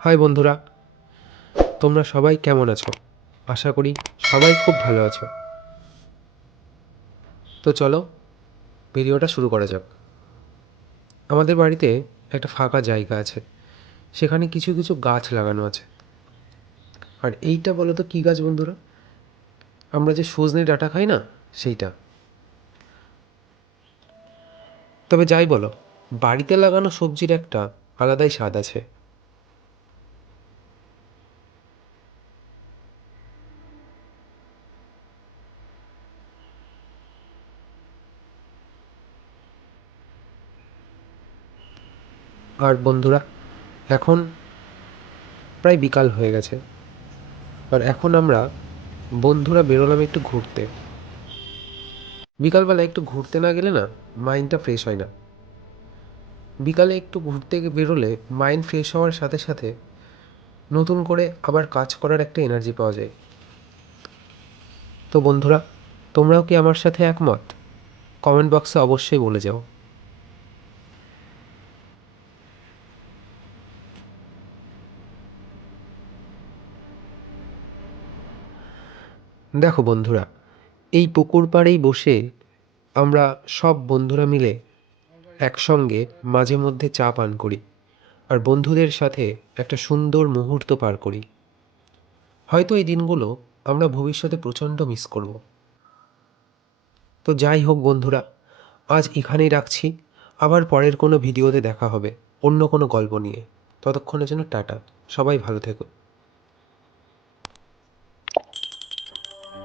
High বন্ধুরা, তোমরা সবাই কেমন আছো? আশা করি সবাই খুব ভালো আছো। তো চলো ভিডিওটা শুরু করা যাক। আমাদের বাড়িতে একটা ফাঁকা জায়গা আছে, সেখানে কিছু কিছু গাছ লাগানো আছে। আর এইটা বলো তো কী গাছ বন্ধুরা? আমরা যে সজনে ডাঁটা খাই না, সেইটা। তবে যাই বলো, বাড়িতে লাগানো সবজির একটা আলাদাই স্বাদ আছে। আর বন্ধুরা, এখন প্রায় বিকাল হয়ে গেছে, আর এখন আমরা বন্ধুরা বেরোলাম একটু ঘুরতে। বিকালবেলা একটু ঘুরতে না গেলে না মাইন্ডটা ফ্রেশ হয় না। বিকালে একটু ঘুরতে বেরোলে মাইন্ড ফ্রেশ হওয়ার সাথে সাথে নতুন করে আবার কাজ করার একটা এনার্জি পাওয়া যায়। তো বন্ধুরা, তোমরাও কি আমার সাথে একমত? কমেন্ট বক্সে অবশ্যই বলে যাও। দেখো বন্ধুরা, এই পুকুর পাড়েই বসে আমরা সব বন্ধুরা মিলে একসঙ্গে মাঝে মধ্যে চা পান করি, আর বন্ধুদের সাথে একটা সুন্দর মুহূর্ত পার করি। হয়তো এই দিনগুলো আমরা ভবিষ্যতে প্রচণ্ড মিস করব। তো যাই হোক বন্ধুরা, আজ এখানেই রাখছি। আবার পরের কোনো ভিডিওতে দেখা হবে অন্য কোনো গল্প নিয়ে। ততক্ষণের জন্য টাটা। সবাই ভালো থেকো।